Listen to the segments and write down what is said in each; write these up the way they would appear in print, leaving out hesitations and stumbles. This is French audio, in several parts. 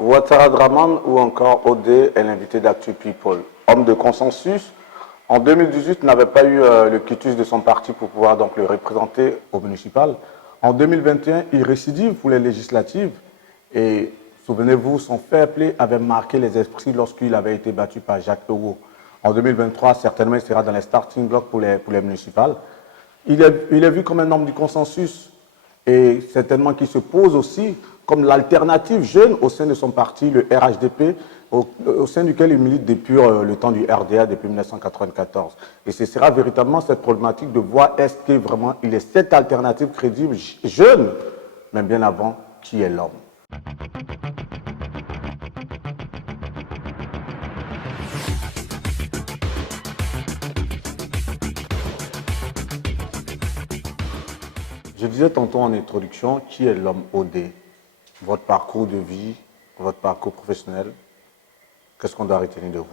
Ouattara Draman ou encore Odé est l'invité d'Actu People. Homme de consensus, en 2018 n'avait pas eu le quitus de son parti pour pouvoir donc le représenter au municipal. En 2021, il récidive pour les législatives et souvenez-vous, son fair play avait marqué les esprits lorsqu'il avait été battu par Jacques Euros. En 2023, certainement, il sera dans les starting blocks pour les municipales. Il est vu comme un homme du consensus et certainement qu'il se pose aussi comme l'alternative jeune au sein de son parti, le RHDP, au sein duquel il milite depuis le temps du RDA, depuis 1994. Et ce sera véritablement cette problématique de voir est-ce que vraiment il est cette alternative crédible jeune, mais bien avant, qui est l'homme. Je disais tantôt en introduction, qui est l'homme Odé? Votre parcours de vie, votre parcours professionnel, qu'est-ce qu'on doit retenir de vous?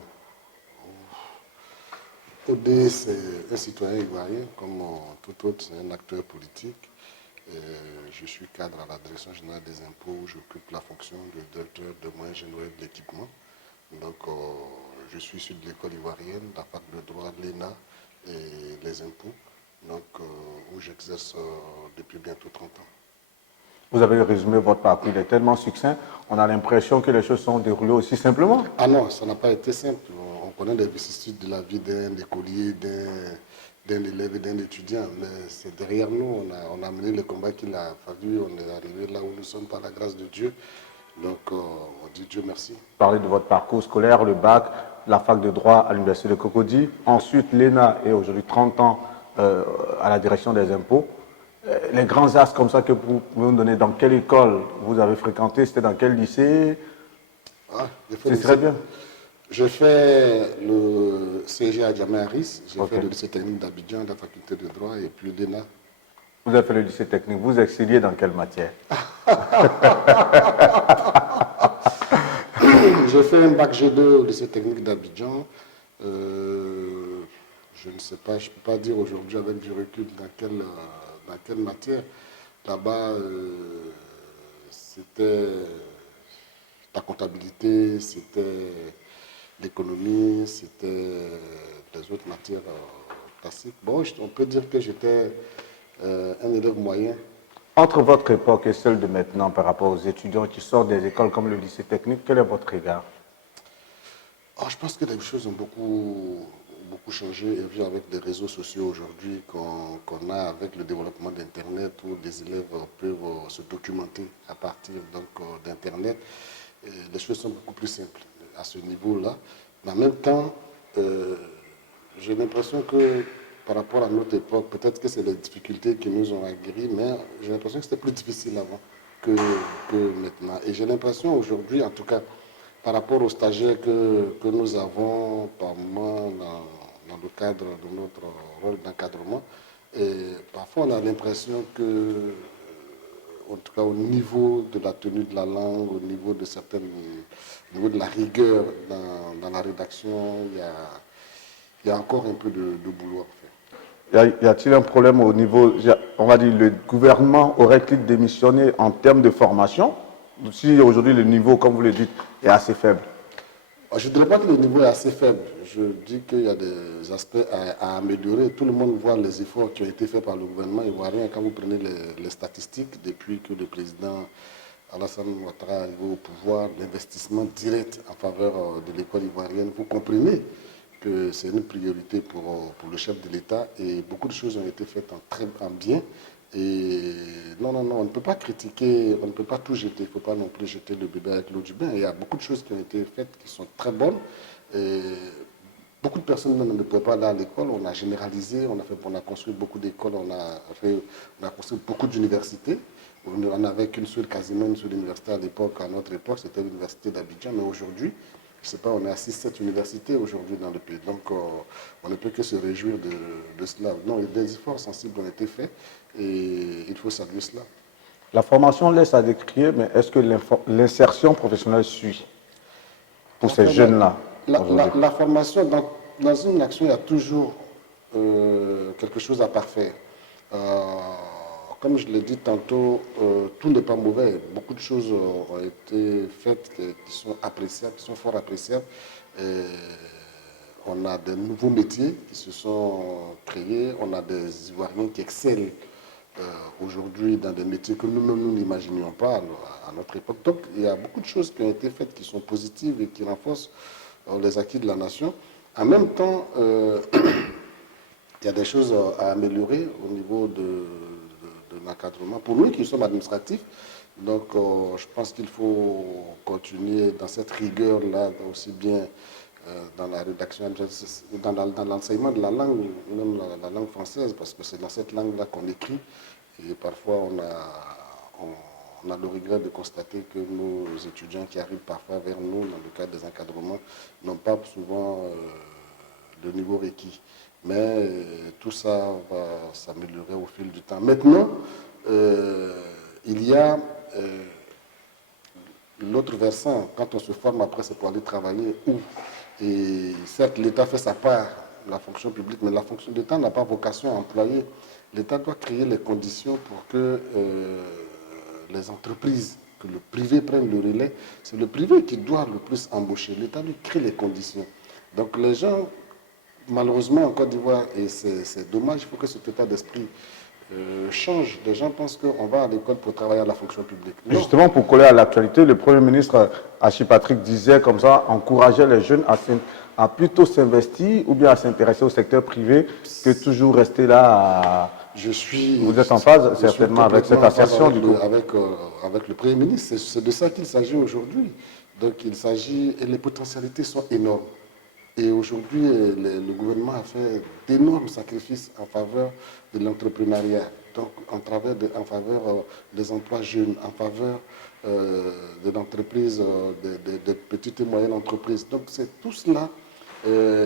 Odé, c'est un citoyen ivoirien, comme tout autre, c'est un acteur politique. Je suis cadre à la Direction générale des impôts, où j'occupe la fonction de directeur de moyens généraux de l'équipement. Donc, je suis issu de l'école ivoirienne, la fac de droit, l'ENA et les impôts, donc, où j'exerce depuis bientôt 30 ans. Vous avez résumé votre parcours, il est tellement succinct, on a l'impression que les choses sont déroulées aussi simplement. Ah non, ça n'a pas été simple. On connaît les vicissitudes de la vie d'un écolier, d'un élève et d'un étudiant, mais c'est derrière nous, on a mené le combat qu'il a fallu, on est arrivé là où nous sommes par la grâce de Dieu. Donc, on dit Dieu merci. Parler de votre parcours scolaire, le bac, la fac de droit à l'université de Cocody, ensuite l'ENA et aujourd'hui 30 ans à la direction des impôts. Les grands astres comme ça que vous pouvez nous donner, dans quelle école vous avez fréquenté, c'était dans quel lycée? Ce serait bien. Je fais le CG à Djamé-Harris, j'ai fait le lycée technique d'Abidjan, la faculté de droit et puis l'ENA. Vous avez fait le lycée technique, vous excelliez dans quelle matière? J'ai fait un bac G2 au lycée technique d'Abidjan. Je ne sais pas, je ne peux pas dire aujourd'hui avec du recul dans quelle matière. Là-bas, c'était la comptabilité, c'était l'économie, c'était les autres matières classiques. Bon, on peut dire que j'étais un élève moyen. Entre votre époque et celle de maintenant par rapport aux étudiants qui sortent des écoles comme le lycée technique, quel est votre regard? Je pense que les choses ont beaucoup changé et vu avec les réseaux sociaux aujourd'hui qu'on a avec le développement d'Internet où des élèves peuvent se documenter à partir d'Internet. Les choses sont beaucoup plus simples à ce niveau-là. Mais en même temps, j'ai l'impression que par rapport à notre époque, peut-être que c'est les difficultés qui nous ont aguerris, mais j'ai l'impression que c'était plus difficile avant que maintenant. Et j'ai l'impression aujourd'hui, en tout cas, par rapport aux stagiaires que nous avons par moment dans le cadre de notre rôle d'encadrement, parfois on a l'impression que, en tout cas au niveau de la tenue de la langue, au niveau de la rigueur dans la rédaction, il y a encore un peu de boulot à faire. Y a-t-il un problème au niveau, on va dire, le gouvernement aurait-il démissionné en termes de formation? Si aujourd'hui le niveau, comme vous le dites, est assez faible. Je ne dirais pas que le niveau est assez faible. Je dis qu'il y a des aspects à améliorer. Tout le monde voit les efforts qui ont été faits par le gouvernement ivoirien. Quand vous prenez les statistiques, depuis que le président Alassane Ouattara est arrivé au pouvoir, l'investissement direct en faveur de l'école ivoirienne, vous comprenez que c'est une priorité pour le chef de l'État et beaucoup de choses ont été faites en bien. Et non, on ne peut pas critiquer, on ne peut pas tout jeter, il ne faut pas non plus jeter le bébé avec l'eau du bain. Il y a beaucoup de choses qui ont été faites qui sont très bonnes. Et beaucoup de personnes ne pouvaient pas aller à l'école, on a généralisé, on a construit beaucoup d'écoles, on a construit beaucoup d'universités. On n'avait qu'une seule, quasiment une seule université à l'époque, à notre époque, c'était l'université d'Abidjan, mais aujourd'hui, je ne sais pas, on est à 6-7 universités aujourd'hui dans le pays. Donc, on ne peut que se réjouir de cela. Non, des efforts sensibles ont été faits et il faut saluer cela. La formation laisse à décrire, mais est-ce que l'insertion professionnelle suit pour ces jeunes-là? La formation, dans une action, il y a toujours quelque chose à parfaire. comme je l'ai dit tantôt, tout n'est pas mauvais. Beaucoup de choses ont été faites qui sont appréciables, qui sont fort appréciables. On a de nouveaux métiers qui se sont créés. On a des Ivoiriens qui excellent aujourd'hui dans des métiers que nous-mêmes nous n'imaginions pas à notre époque. Donc il y a beaucoup de choses qui ont été faites qui sont positives et qui renforcent les acquis de la nation. En même temps, il y a des choses à améliorer au niveau de l'encadrement. Pour nous qui sommes administratifs, donc je pense qu'il faut continuer dans cette rigueur-là, aussi bien dans la rédaction, dans l'enseignement de la langue, même la langue française, parce que c'est dans cette langue-là qu'on écrit. Et parfois, on a le regret de constater que nos étudiants qui arrivent parfois vers nous, dans le cadre des encadrements, n'ont pas souvent le niveau requis. Mais tout ça va s'améliorer au fil du temps. Maintenant, il y a l'autre versant. Quand on se forme après, c'est pour aller travailler où? Et certes, l'État fait sa part, la fonction publique, mais la fonction de l'État n'a pas vocation à employer. L'État doit créer les conditions pour que les entreprises, que le privé prenne le relais. C'est le privé qui doit le plus embaucher. L'État lui crée les conditions. Donc les gens, malheureusement en Côte d'Ivoire, et c'est dommage, il faut que cet état d'esprit change. Les gens pensent qu'on va à l'école pour travailler à la fonction publique. Non. Justement, pour coller à l'actualité, le Premier ministre Hachi Patrick disait comme ça, encourageait les jeunes à plutôt s'investir ou bien à s'intéresser au secteur privé que toujours rester là. Vous êtes en phase certainement avec cette assertion du coup. Avec le Premier ministre, c'est de ça qu'il s'agit aujourd'hui. Donc il s'agit, et les potentialités sont énormes. Et aujourd'hui, le gouvernement a fait d'énormes sacrifices en faveur de l'entrepreneuriat, donc en faveur des emplois jeunes, en faveur de l'entreprise, des petites et moyennes entreprises. Donc c'est tout cela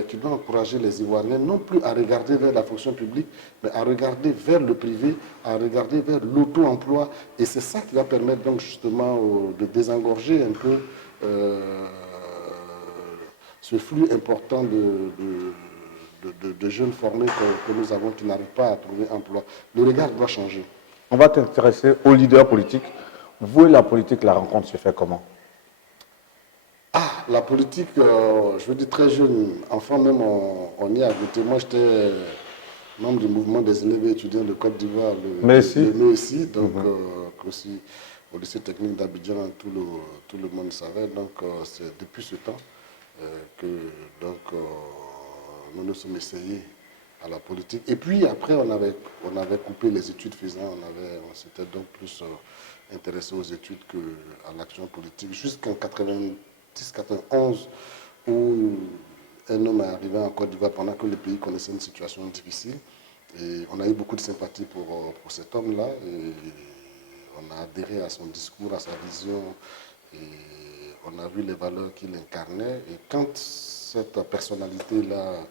qui doit encourager les Ivoiriens, non plus à regarder vers la fonction publique, mais à regarder vers le privé, à regarder vers l'auto-emploi. Et c'est ça qui va permettre donc justement de désengorger un peu ce flux important de jeunes formés que nous avons qui n'arrivent pas à trouver emploi. Le regard doit changer. On va t'intéresser aux leaders politiques. Vous et la politique, la rencontre se fait comment? La politique, je veux dire très jeune, enfant même, on y a goûté. Moi, j'étais membre du mouvement des élèves et étudiants de Côte d'Ivoire, le MESI, donc aussi au lycée technique d'Abidjan, tout le monde savait. Donc c'est depuis ce temps que nous nous sommes essayés à la politique. Et puis après, on avait coupé les études faisant, on s'était donc plus intéressé aux études qu'à l'action politique, jusqu'en 90-91, où un homme est arrivé en Côte d'Ivoire pendant que le pays connaissait une situation difficile. Et on a eu beaucoup de sympathie pour cet homme-là. Et on a adhéré à son discours, à sa vision. Et on a vu les valeurs qu'il incarnait. Et quand cette personnalité-là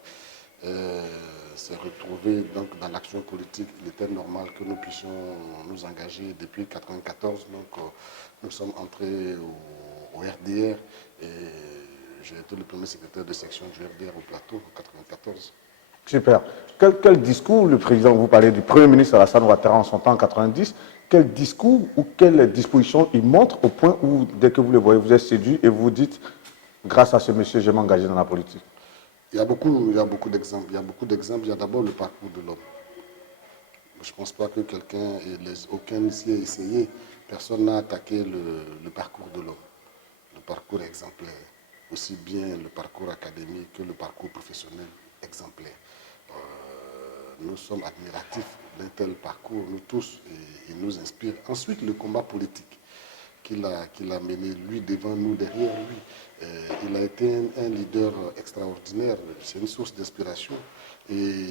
s'est retrouvée donc, dans l'action politique, il était normal que nous puissions nous engager depuis 1994. Donc nous sommes entrés au RDR et j'ai été le premier secrétaire de section du RDR au plateau en 1994. Super. Quel discours le président, vous parlez du Premier ministre Alassane Ouattara en son temps en 90, quel discours ou quelle disposition il montre au point où, dès que vous le voyez, vous êtes séduit et vous vous dites, grâce à ce monsieur, je vais m'engager dans la politique? Il y a beaucoup d'exemples. Il y a beaucoup d'exemples. Il y a d'abord le parcours de l'homme. Je ne pense pas que aucun ici ait essayé. Personne n'a attaqué le parcours de l'homme. Le parcours exemplaire. Aussi bien le parcours académique que le parcours professionnel exemplaire. Nous sommes admiratifs d'un tel parcours, nous tous, et il nous inspire. Ensuite, le combat politique qu'il a mené, lui devant nous, derrière lui. Il a été un leader extraordinaire, c'est une source d'inspiration. Et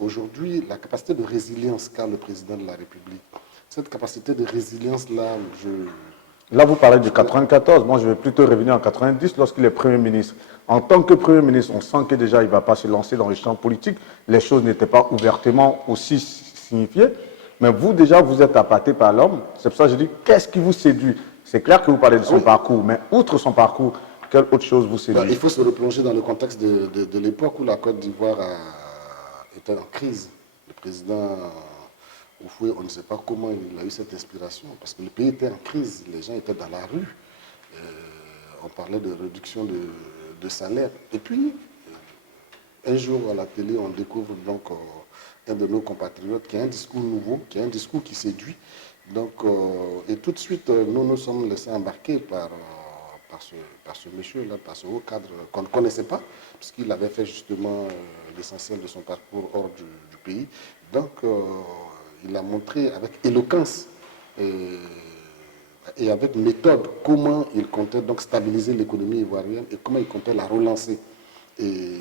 aujourd'hui, la capacité de résilience qu'a le président de la République, cette capacité de résilience-là, Là, vous parlez de 94. Moi, je vais plutôt revenir en 90 lorsqu'il est Premier ministre. En tant que Premier ministre, on sent que déjà, il ne va pas se lancer dans les champs politiques. Les choses n'étaient pas ouvertement aussi signifiées. Mais vous, déjà, vous êtes appâté par l'homme. C'est pour ça que je dis, qu'est-ce qui vous séduit? C'est clair que vous parlez de son parcours, mais outre son parcours, quelle autre chose vous séduit? Il faut se replonger dans le contexte de l'époque où la Côte d'Ivoire était en crise. Le président Oufoué, on ne sait pas comment il a eu cette inspiration, parce que le pays était en crise, les gens étaient dans la rue, on parlait de réduction de salaire. Et puis, un jour à la télé, on découvre donc un de nos compatriotes qui a un discours nouveau, qui a un discours qui séduit. Donc, et tout de suite, nous nous sommes laissés embarquer par ce monsieur-là, par ce haut cadre qu'on ne connaissait pas, puisqu'il avait fait justement l'essentiel de son parcours hors du pays. Donc, il a montré avec éloquence et avec méthode comment il comptait donc stabiliser l'économie ivoirienne et comment il comptait la relancer. Et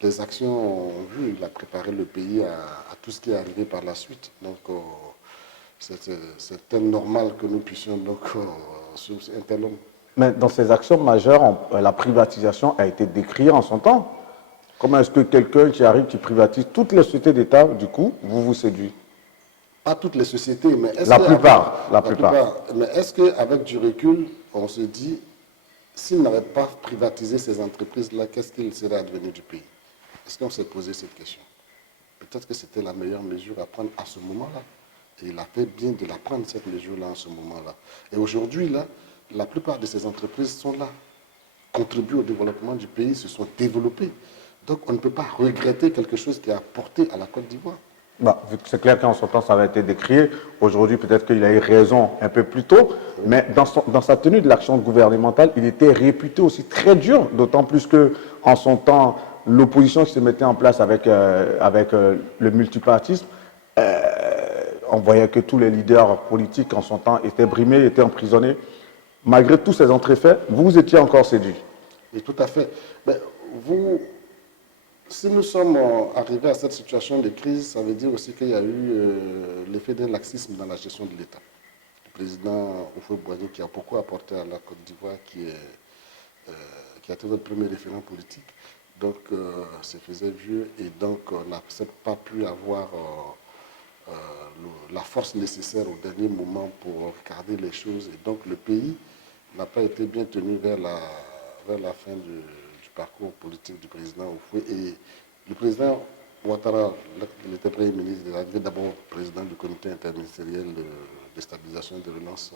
les actions ont vu, il a préparé le pays à tout ce qui est arrivé par la suite. Donc, c'était normal que nous puissions donc suivre un tel homme. Mais dans ces actions majeures, la privatisation a été décriée en son temps. Comment est-ce que quelqu'un qui arrive, qui privatise toutes les sociétés d'État, du coup, vous séduit? Pas toutes les sociétés, mais est-ce La que plupart, la plupart. Mais est-ce qu'avec du recul, on se dit, s'il n'avait pas privatisé ces entreprises-là, qu'est-ce qu'il serait advenu du pays? Est-ce qu'on s'est posé cette question? Peut-être que c'était la meilleure mesure à prendre à ce moment-là. Et il a fait bien de la prendre, cette mesure-là, en ce moment-là. Et aujourd'hui, là, la plupart de ces entreprises sont là, contribuent au développement du pays, se sont développées. Donc, on ne peut pas regretter quelque chose qui a apporté à la Côte d'Ivoire. Bah, c'est clair qu'en son temps, ça avait été décrié. Aujourd'hui, peut-être qu'il a eu raison un peu plus tôt. Mais dans sa tenue de l'action gouvernementale, il était réputé aussi très dur, d'autant plus qu'en son temps, l'opposition qui se mettait en place avec le multipartisme, on voyait que tous les leaders politiques en son temps étaient brimés, étaient emprisonnés. Malgré tous ces entrefaits, vous étiez encore séduit. Et tout à fait. Mais vous, si nous sommes arrivés à cette situation de crise, ça veut dire aussi qu'il y a eu l'effet d'un laxisme dans la gestion de l'État. Le président Houphouët-Boigny, qui a beaucoup apporté à la Côte d'Ivoire, qui a été notre premier référent politique, donc se faisait vieux et donc on n'a pas pu avoir la force nécessaire au dernier moment pour regarder les choses. Et donc le pays n'a pas été bien tenu vers la fin du parcours politique du président Oufoué. Et le président Ouattara, il était Premier ministre, il était d'abord président du comité interministériel de stabilisation et de relance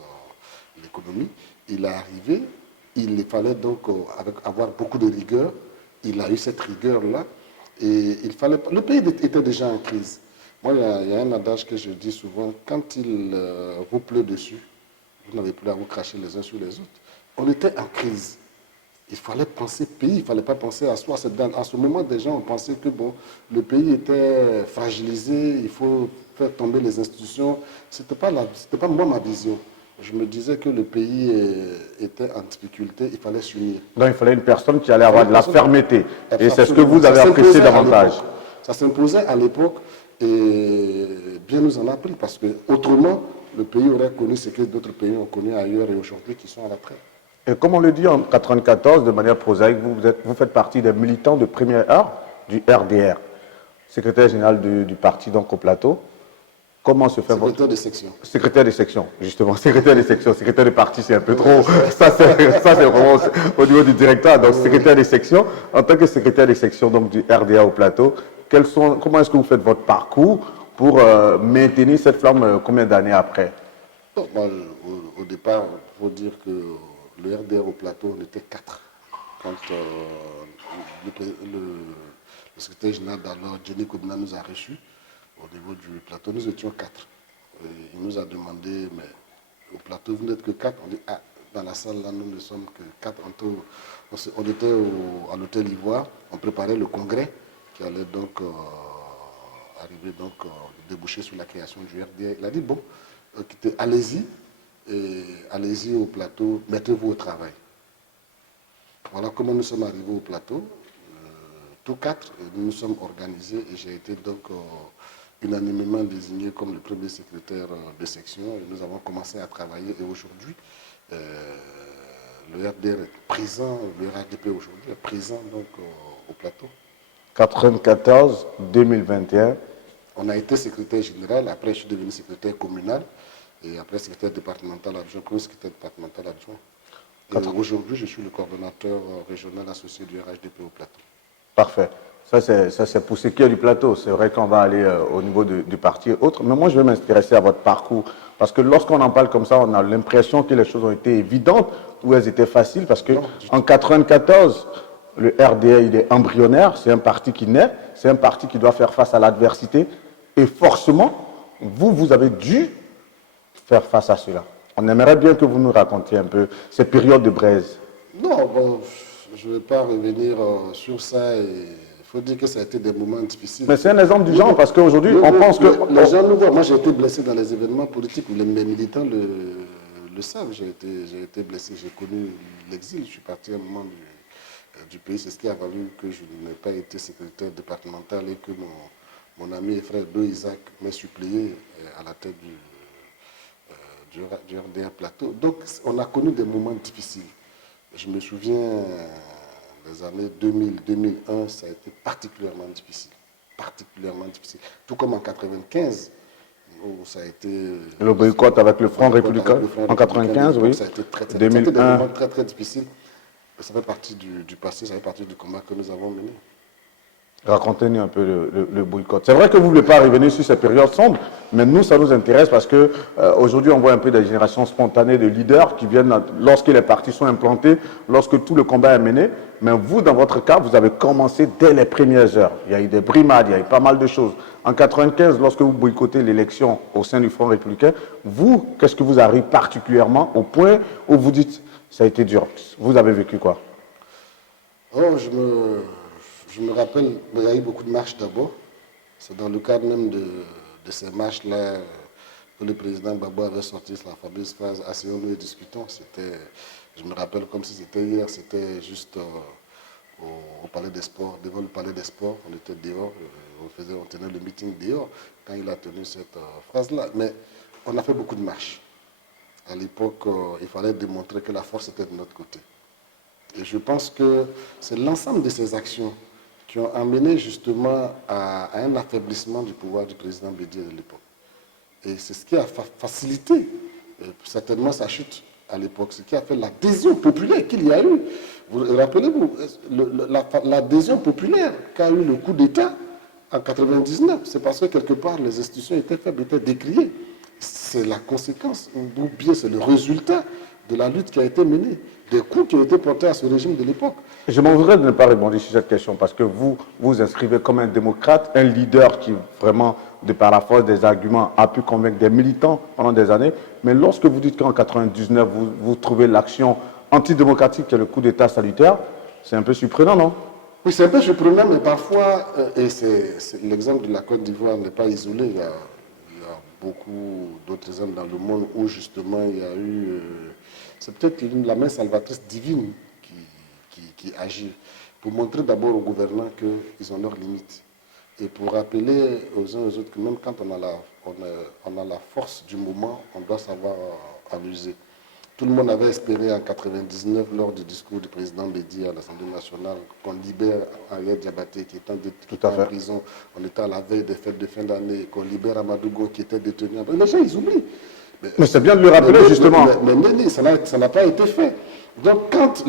de l'économie. Il est arrivé, il fallait donc avoir beaucoup de rigueur. Il a eu cette rigueur-là. Et le pays était déjà en crise. Moi, il y a un adage que je dis souvent, quand il vous pleut dessus, vous n'avez plus à vous cracher les uns sur les autres. On était en crise. Il fallait penser pays, il ne fallait pas penser à soi. À ce moment, des gens ont pensé que bon, le pays était fragilisé, il faut faire tomber les institutions. Ce n'était pas moi ma vision. Je me disais que le pays était en difficulté, il fallait s'unir. Donc il fallait une personne qui allait avoir de la fermeté. Et c'est ce que vous avez apprécié davantage. Ça s'imposait à l'époque et bien nous en a pris parce que autrement, le pays aurait connu ce que d'autres pays ont connu ailleurs et aujourd'hui qui sont à la traite. Et comme on le dit en 1994, de manière prosaïque, vous faites partie des militants de première heure du RDR, secrétaire général du parti donc au plateau. Comment se fait Secrétaire de section. Secrétaire de section, justement. Secrétaire de section, secrétaire de parti, c'est un peu trop. Ça, c'est vraiment au niveau du directeur. Donc, secrétaire de section. En tant que secrétaire de section donc, du RDA au plateau, comment est-ce que vous faites votre parcours pour maintenir cette flamme combien d'années après? Bon, moi, au départ, il faut dire que le RDR au plateau, on était 4. Quand le secrétaire général d'alors, Jenny Koubna, nous a reçus au niveau du plateau, nous étions 4. Il nous a demandé, mais au plateau, vous n'êtes que 4. On dit, ah, dans la salle, là, nous ne sommes que 4. On était à l'hôtel Ivoire, on préparait le congrès qui allait donc arriver, donc déboucher sur la création du RDR. Il a dit, bon, allez-y, allez-y au plateau, mettez-vous au travail. Voilà comment nous sommes arrivés au plateau. Tous 4, nous nous sommes organisés et j'ai été donc unanimement désigné comme le premier secrétaire de section. Et nous avons commencé à travailler et aujourd'hui, le RDR est présent, le RADP aujourd'hui est présent donc au plateau. 94-2021. On a été secrétaire général, après je suis devenu secrétaire communal et après secrétaire départemental adjoint, premier secrétaire départemental adjoint. Et aujourd'hui, je suis le coordonnateur régional associé du RHDP au plateau. Parfait. Ça, c'est pour ce qui est du plateau. C'est vrai qu'on va aller au niveau du parti et autres. Mais moi, je vais m'intéresser à votre parcours. Parce que lorsqu'on en parle comme ça, on a l'impression que les choses ont été évidentes ou elles étaient faciles. Parce que Non, du en tout. 94, le RDA, il est embryonnaire. C'est un parti qui naît. C'est un parti qui doit faire face à l'adversité. Et forcément, vous avez dû faire face à cela. On aimerait bien que vous nous racontiez un peu ces périodes de braise. Non, bon, je ne vais pas revenir sur ça. Il faut dire que ça a été des moments difficiles. Mais c'est un exemple du genre parce qu'aujourd'hui, on pense que... Les gens nous voient. Moi, j'ai été blessé dans les événements politiques où les militants le savent. J'ai été blessé. J'ai connu l'exil. Je suis parti à un moment du pays. C'est ce qui a valu que je n'ai pas été secrétaire départemental et que mon ami et frère De Isaac m'ait suppléé à la tête du RDA Plateau. Donc, on a connu des moments difficiles. Je me souviens des années 2000-2001, ça a été particulièrement difficile. Particulièrement difficile. Tout comme en 95, où ça a été... Le boycott avec le Front républicain en 95, oui. Ça a été ça a été 2001. des moments très très difficiles. Ça fait partie du passé, ça fait partie du combat que nous avons mené. Racontez-nous un peu le boycott. C'est vrai que vous ne voulez pas revenir sur ces périodes sombres, mais nous, ça nous intéresse parce que aujourd'hui, on voit un peu des générations spontanées de leaders qui viennent lorsque les partis sont implantés, lorsque tout le combat est mené. Mais vous, dans votre cas, vous avez commencé dès les premières heures. Il y a eu des brimades, il y a eu pas mal de choses. En 95, lorsque vous boycottez l'élection au sein du Front républicain, vous, qu'est-ce que vous arrive particulièrement au point où vous dites, ça a été dur. Vous avez vécu quoi? Oh, je me rappelle, il y a eu beaucoup de marches d'abord. C'est dans le cadre même de ces marches-là que le président Gbagbo avait sorti la fameuse phrase asseyons-nous et discutons. Je me rappelle comme si c'était hier, c'était juste au Palais des Sports, devant le Palais des Sports. On était dehors, on tenait le meeting dehors quand il a tenu cette phrase-là. Mais on a fait beaucoup de marches. À l'époque, il fallait démontrer que la force était de notre côté. Et je pense que c'est l'ensemble de ces actions qui ont amené justement à un affaiblissement du pouvoir du président Bédié de l'époque. Et c'est ce qui a facilité certainement sa chute à l'époque, ce qui a fait l'adhésion populaire qu'il y a eu. Vous rappelez-vous, l'adhésion populaire qu'a eu le coup d'État en 99, c'est parce que quelque part les institutions étaient faibles, étaient décriées. C'est la conséquence, ou bien c'est le résultat de la lutte qui a été menée, des coups qui ont été portés à ce régime de l'époque. Je m'en voudrais de ne pas répondre sur cette question parce que vous vous inscrivez comme un démocrate, un leader qui vraiment, de par la force des arguments, a pu convaincre des militants pendant des années. Mais lorsque vous dites qu'en 99, vous trouvez l'action antidémocratique qui est le coup d'État salutaire, c'est un peu surprenant, non? Oui, c'est un peu surprenant, mais parfois, et l'exemple de la Côte d'Ivoire n'est pas isolé, il y a beaucoup d'autres exemples dans le monde où justement il y a eu... c'est peut-être la main salvatrice divine qui agit, pour montrer d'abord aux gouvernants qu'ils ont leurs limites. Et pour rappeler aux uns et aux autres que même quand on a la force du moment, on doit savoir en user. Tout le monde avait espéré en 1999, lors du discours du président Bédi à l'Assemblée nationale, qu'on libère Ariel Diabaté qui était en prison. On était à la veille des fêtes de fin d'année, qu'on libère Amadou Go qui était détenu. Les gens, ils oublient. Mais c'est bien de le rappeler, justement. Mais ça n'a pas été fait. Donc, quand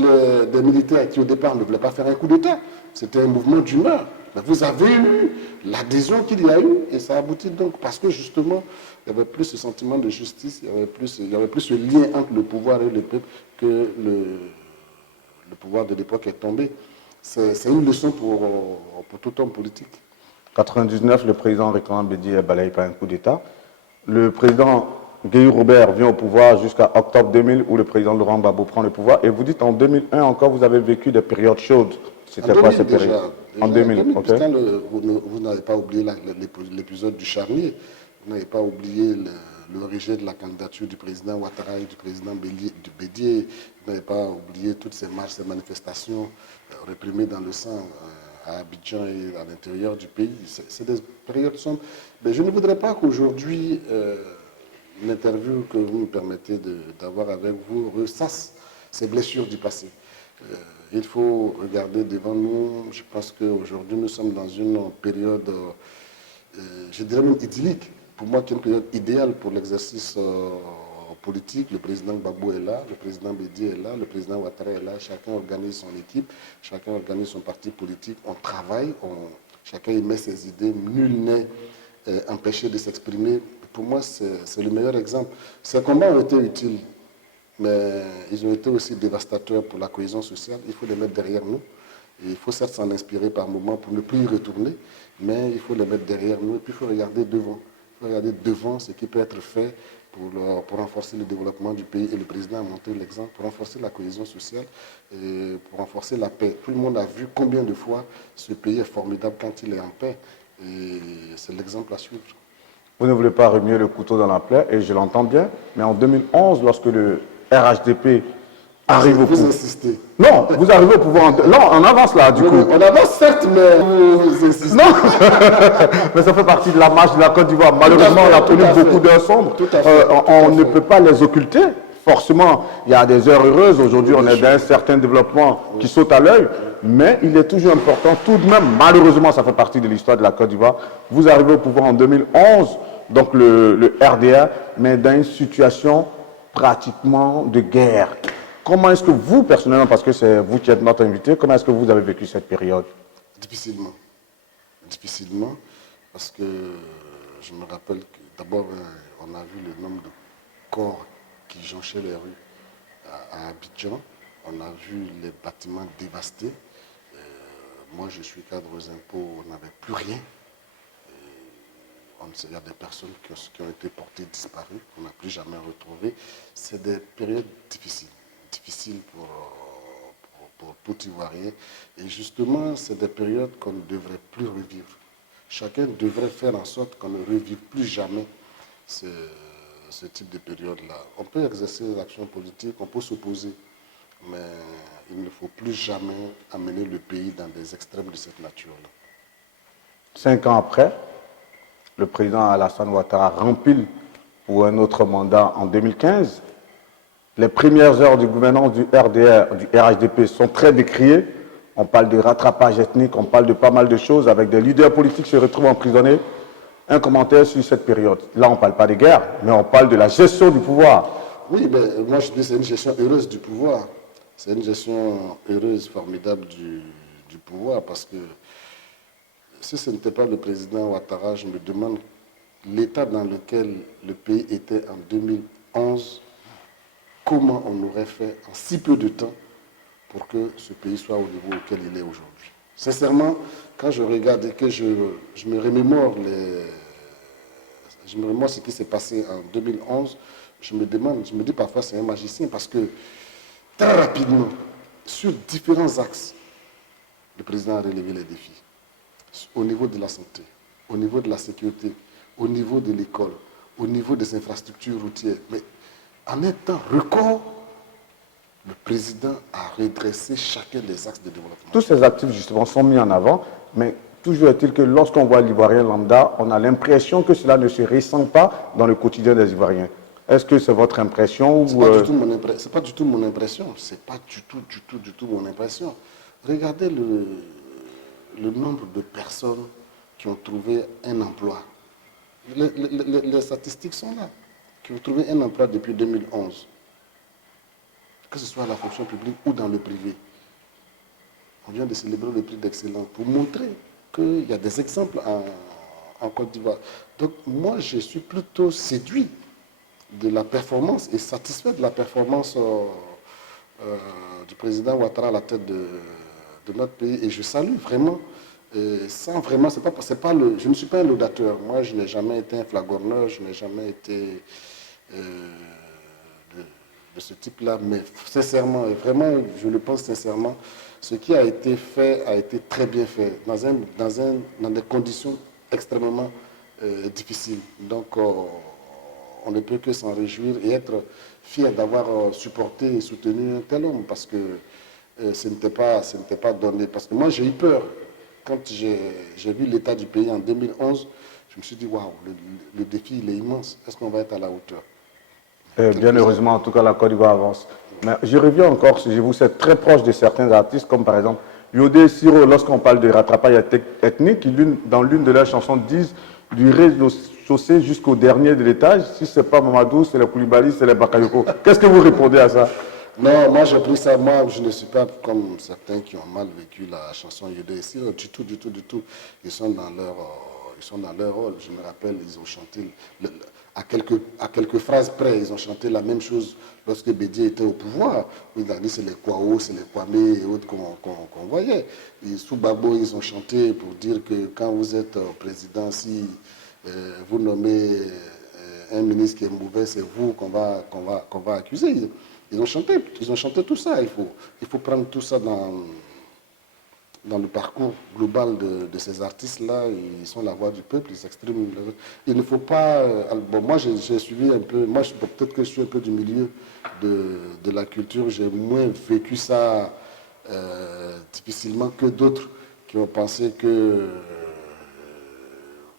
des militaires qui, au départ, ne voulaient pas faire un coup d'État, c'était un mouvement d'humeur. Vous avez eu l'adhésion qu'il y a eu, et ça aboutit donc, parce que justement, il y avait plus ce sentiment de justice, il y avait plus ce lien entre le pouvoir et le peuple que le pouvoir de l'époque est tombé. C'est une leçon pour tout homme politique. En 1999, le président Réclamant Bédi est balayé par un coup d'État. Le président Guéhou Robert vient au pouvoir jusqu'à octobre 2000 où le président Laurent Gbagbo prend le pouvoir. Et vous dites en 2001 encore, vous avez vécu des périodes chaudes. C'était quoi cette période? En 2000, ok. Vous n'avez pas oublié l'épisode du charnier. Vous n'avez pas oublié le rejet de la candidature du président Ouattara et du président Bédié. Vous n'avez pas oublié toutes ces marches, ces manifestations réprimées dans le sang à Abidjan et à l'intérieur du pays. C'est des périodes sombres. Mais je ne voudrais pas qu'aujourd'hui, l'interview que vous me permettez d'avoir avec vous ressasse ces blessures du passé. Il faut regarder devant nous. Je pense qu'aujourd'hui, nous sommes dans une période, je dirais même idyllique, pour moi, qui est une période idéale pour l'exercice politique. Le président Gbagbo est là, le président Bédié est là, le président Ouattara est là. Chacun organise son équipe, chacun organise son parti politique. On travaille, chacun y met ses idées. Nul n'est empêché de s'exprimer. Pour moi, c'est le meilleur exemple. Ces combats ont été utiles, mais ils ont été aussi dévastateurs pour la cohésion sociale. Il faut les mettre derrière nous. Et il faut certes s'en inspirer par moments pour ne plus y retourner, mais il faut les mettre derrière nous et puis il faut regarder devant. Il faut regarder devant ce qui peut être fait pour renforcer le développement du pays. Et le président a montré l'exemple, pour renforcer la cohésion sociale et pour renforcer la paix. Tout le monde a vu combien de fois ce pays est formidable quand il est en paix. Et c'est l'exemple à suivre. Vous ne voulez pas remuer le couteau dans la plaie, et je l'entends bien, mais en 2011, lorsque le RHDP arrive au pouvoir... Vous insistez. Non, vous arrivez au pouvoir... Non, on avance là, du coup. On avance certes, mais vous insistez. Non, mais ça fait partie de la marche de la Côte d'Ivoire. Malheureusement, on a connu beaucoup d'heures sombres. On ne peut pas les occulter. Forcément, il y a des heures heureuses. Aujourd'hui, on est dans un certain développement qui saute à l'œil. Mais il est toujours important, tout de même, malheureusement, ça fait partie de l'histoire de la Côte d'Ivoire. Vous arrivez au pouvoir en 2011, donc le RDA, mais dans une situation pratiquement de guerre. Comment est-ce que vous, personnellement, parce que c'est vous qui êtes notre invité, comment est-ce que vous avez vécu cette période? Difficilement. Difficilement, parce que je me rappelle que d'abord, on a vu le nombre de corps qui jonchaient les rues à Abidjan. On a vu les bâtiments dévastés. Moi, je suis cadre aux impôts, on n'avait plus rien. Il y a des personnes qui ont été portées disparues, qu'on n'a plus jamais retrouvées. C'est des périodes difficiles pour tout Ivoirien. Et justement, c'est des périodes qu'on ne devrait plus revivre. Chacun devrait faire en sorte qu'on ne revive plus jamais ce type de période-là. On peut exercer des actions politiques, on peut s'opposer, mais il ne faut plus jamais amener le pays dans des extrêmes de cette nature-là. 5 ans après, le président Alassane Ouattara rempile pour un autre mandat en 2015. Les premières heures du gouvernement du RDR, du RHDP sont très décriées. On parle de rattrapage ethnique, on parle de pas mal de choses avec des leaders politiques qui se retrouvent emprisonnés. Un commentaire sur cette période. Là, on ne parle pas de guerre, mais on parle de la gestion du pouvoir. Oui, mais moi je dis que c'est une gestion heureuse du pouvoir. C'est une gestion heureuse, formidable du pouvoir, parce que si ce n'était pas le président Ouattara, je me demande l'état dans lequel le pays était en 2011, comment on aurait fait en si peu de temps pour que ce pays soit au niveau auquel il est aujourd'hui. Sincèrement, quand je regarde et que je me remémore ce qui s'est passé en 2011, je me dis parfois c'est un magicien, parce que très rapidement, sur différents axes, le président a relevé les défis. Au niveau de la santé, au niveau de la sécurité, au niveau de l'école, au niveau des infrastructures routières. Mais en un temps record, le président a redressé chacun des axes de développement. Tous ces actifs, justement, sont mis en avant, mais toujours est-il que lorsqu'on voit l'Ivoirien lambda, on a l'impression que cela ne se ressent pas dans le quotidien des Ivoiriens. Est-ce que c'est votre impression? Ce n'est pas du tout mon impression. C'est pas du tout mon impression. Regardez le nombre de personnes qui ont trouvé un emploi. Les statistiques sont là. Qui ont trouvé un emploi depuis 2011. Que ce soit à la fonction publique ou dans le privé. On vient de célébrer le prix d'excellence pour montrer qu'il y a des exemples en Côte d'Ivoire. Donc moi, je suis plutôt séduit de la performance et satisfait de la performance du président Ouattara à la tête de notre pays. Et je salue vraiment, je ne suis pas un laudateur. Moi, je n'ai jamais été un flagorneur, je n'ai jamais été de ce type-là. Mais sincèrement, et vraiment, je le pense sincèrement, ce qui a été fait a été très bien fait, dans des conditions extrêmement difficiles. Donc, on ne peut que s'en réjouir et être fier d'avoir supporté et soutenu un tel homme, parce que ce n'était pas donné. Parce que moi, j'ai eu peur. Quand j'ai vu l'état du pays en 2011, je me suis dit, waouh, le défi, il est immense. Est-ce qu'on va être à la hauteur? Bien heureusement, en tout cas, la Côte d'Ivoire avance. Mais je reviens encore, vous êtes très proche de certains artistes, comme par exemple Yodé Siro, lorsqu'on parle de rattrapage ethnique, dans l'une de leurs chansons, disent du réseau chaussée jusqu'au dernier de l'étage. Si ce n'est pas Mamadou, c'est les Koulibaly, c'est les Bakayoko. Qu'est-ce que vous répondez à ça? Non, moi j'ai pris ça, moi je ne suis pas comme certains qui ont mal vécu la chanson Yodé ici, du tout, du tout, du tout. Ils sont dans leur rôle. Je me rappelle, ils ont chanté, à quelques phrases près, ils ont chanté la même chose lorsque Bédié était au pouvoir. Il a dit c'est les Kwao, c'est les Kwame et autres qu'on voyait. Et sous Gbagbo, ils ont chanté pour dire que quand vous êtes président, si vous nommez un ministre qui est mauvais, c'est vous qu'on va accuser. Ils ont chanté tout ça. Il faut prendre tout ça dans le parcours global de ces artistes-là. Ils sont la voix du peuple, ils s'expriment. Il ne faut pas... bon, moi, j'ai suivi un peu... Moi, peut-être que je suis un peu du milieu de la culture. J'ai moins vécu ça difficilement que d'autres qui ont pensé que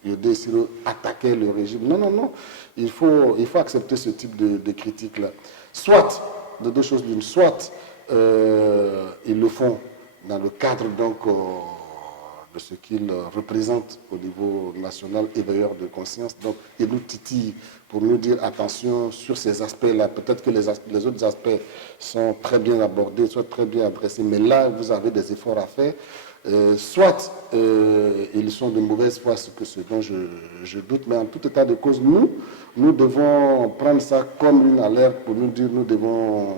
Yodé Siro attaquait le régime. Non, non, non. Il faut accepter ce type de critique-là. Soit, de deux choses l'une, soit ils le font dans le cadre donc de ce qu'ils représentent au niveau national, éveilleur de conscience. Donc, ils nous titillent pour nous dire attention sur ces aspects-là. Peut-être que les autres aspects sont très bien abordés, soit très bien adressés, mais là, vous avez des efforts à faire. Soit ils sont de mauvaise foi, ce dont je doute, mais en tout état de cause, nous devons prendre ça comme une alerte pour nous dire nous devons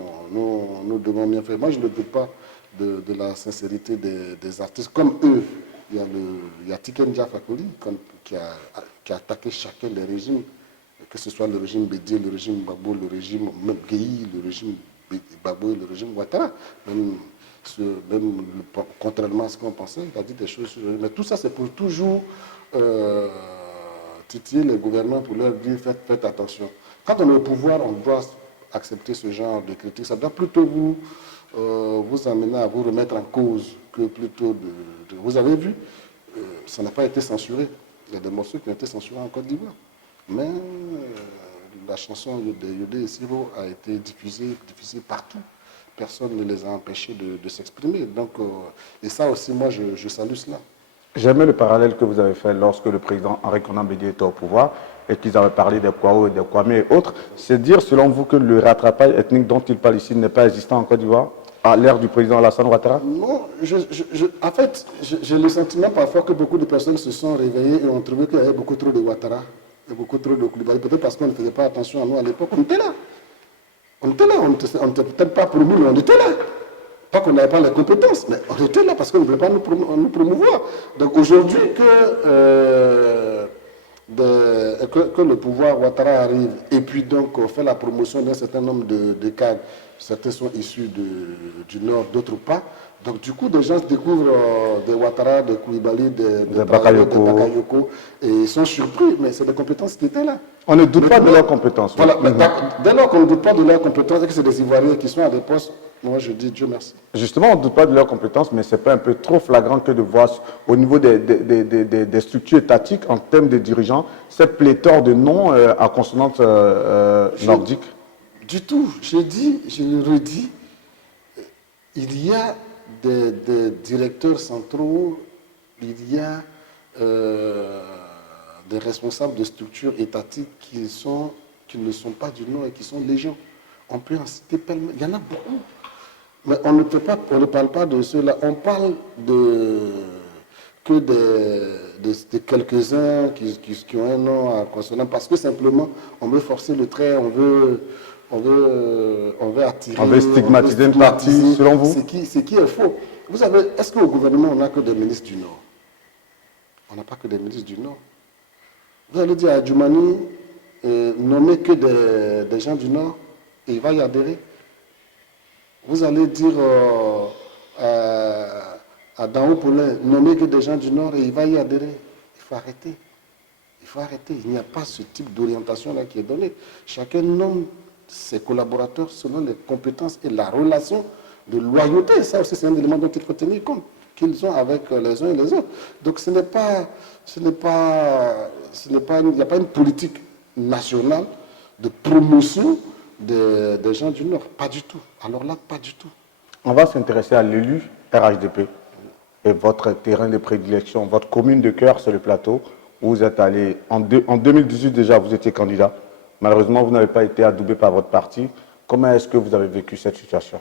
bien faire. Moi, je ne doute pas de la sincérité des artistes. Comme eux, il y a Tiken Jah Fakoly qui a attaqué chacun des régimes, que ce soit le régime Bédié, le régime Gbagbo, le régime Guéhi, le régime Gbagbo et le régime Ouattara. Même contrairement à ce qu'on pensait, il a dit des choses. Mais tout ça, c'est pour toujours titiller les gouvernants pour leur dire faites attention. Quand on est au pouvoir, on doit accepter ce genre de critiques. Ça doit plutôt vous amener à vous remettre en cause que plutôt Vous avez vu, ça n'a pas été censuré. Il y a des morceaux qui ont été censurés en Côte d'Ivoire. Mais la chanson de Yodé et Siro a été diffusée partout. Personne ne les a empêchés de s'exprimer. Donc, et ça aussi, moi, je salue cela. J'aimais le parallèle que vous avez fait lorsque le président Henri Konan Bédié était au pouvoir et qu'ils avaient parlé des Kwao et des Kwame et autres. C'est dire, selon vous, que le rattrapage ethnique dont il parle ici n'est pas existant en Côte d'Ivoire à l'ère du président Alassane Ouattara? Non, en fait, j'ai le sentiment parfois que beaucoup de personnes se sont réveillées et ont trouvé qu'il y avait beaucoup trop de Ouattara et beaucoup trop de Koulibaly. Peut-être parce qu'on ne faisait pas attention à nous à l'époque. On était là. On était là, on n'était peut-être pas promu, mais on était là. Pas qu'on n'avait pas les compétences, mais on était là parce qu'on ne voulait pas nous promouvoir. Donc aujourd'hui que le pouvoir Ouattara arrive et puis donc fait la promotion d'un certain nombre de cadres, certains sont issus du Nord, d'autres pas. Donc du coup, des gens découvrent des Ouattara, des Koulibaly, des Bakayoko, et ils sont surpris, mais c'est des compétences qui étaient là. On ne doute pas de leurs compétences. Voilà, dès lors qu'on ne doute pas de leurs compétences et que c'est des Ivoiriens qui sont à des postes, moi je dis Dieu merci. Justement, on ne doute pas de leurs compétences, mais ce n'est pas un peu trop flagrant que de voir au niveau des structures étatiques, en termes de dirigeants, cette pléthore de noms à consonance nordique? Du tout. Je le redis, il y a des directeurs centraux, il y a des responsables de structures étatiques qui ne sont pas du Nord et qui sont légion. On peut en citer pêle-mêle. Il y en a beaucoup. Mais on ne parle pas de ceux-là. On parle que de quelques-uns qui ont un nom à consonance parce que simplement on veut forcer le trait, on veut attirer. On veut stigmatiser une partie, selon vous? Ce qui est faux. Vous savez, est-ce qu'au gouvernement, on n'a que des ministres du Nord? On n'a pas que des ministres du Nord. Vous allez dire à Djoumani, nommer que des gens du Nord, et il va y adhérer. Vous allez dire à Dao Poulin, nommer que des gens du Nord, et il va y adhérer. Il faut arrêter. Il faut arrêter. Il n'y a pas ce type d'orientation-là qui est donnée. Chacun nomme ses collaborateurs selon les compétences et la relation de loyauté. Ça aussi, c'est un élément dont il faut tenir compte, qu'ils ont avec les uns et les autres. Donc il n'y a pas une politique nationale de promotion des gens du Nord. Pas du tout. Alors là, pas du tout. On va s'intéresser à l'élu RHDP et votre terrain de prédilection, votre commune de cœur sur le plateau. où vous êtes allé. En 2018 déjà, vous étiez candidat. Malheureusement, vous n'avez pas été adoubé par votre parti. Comment est-ce que vous avez vécu cette situation?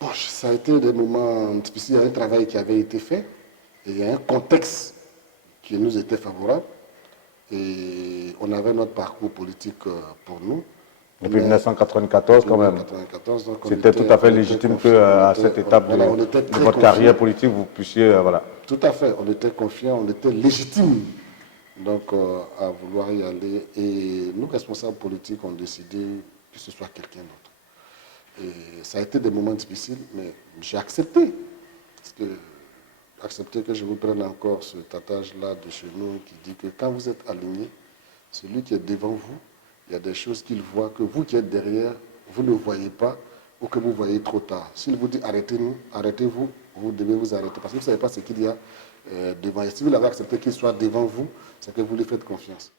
Bon, ça a été des moments difficiles. Il y a un travail qui avait été fait et il y a un contexte qui nous était favorable. Et on avait notre parcours politique pour nous. Depuis 1994, quand même. 1994, donc c'était tout à fait légitime qu'à cette étape de votre carrière politique, vous puissiez... voilà. Tout à fait. On était confiants, on était légitimes donc, à vouloir y aller. Et nous, responsables politiques, ont décidé que ce soit quelqu'un d'autre. Et ça a été des moments difficiles, mais j'ai accepté. Parce que, accepter que je vous prenne encore ce tatouage-là de chez nous qui dit que quand vous êtes aligné, celui qui est devant vous, il y a des choses qu'il voit que vous qui êtes derrière, vous ne voyez pas ou que vous voyez trop tard. S'il vous dit arrêtez-nous, arrêtez-vous, vous devez vous arrêter parce que vous ne savez pas ce qu'il y a devant. Et si vous l'avez accepté qu'il soit devant vous, c'est que vous lui faites confiance.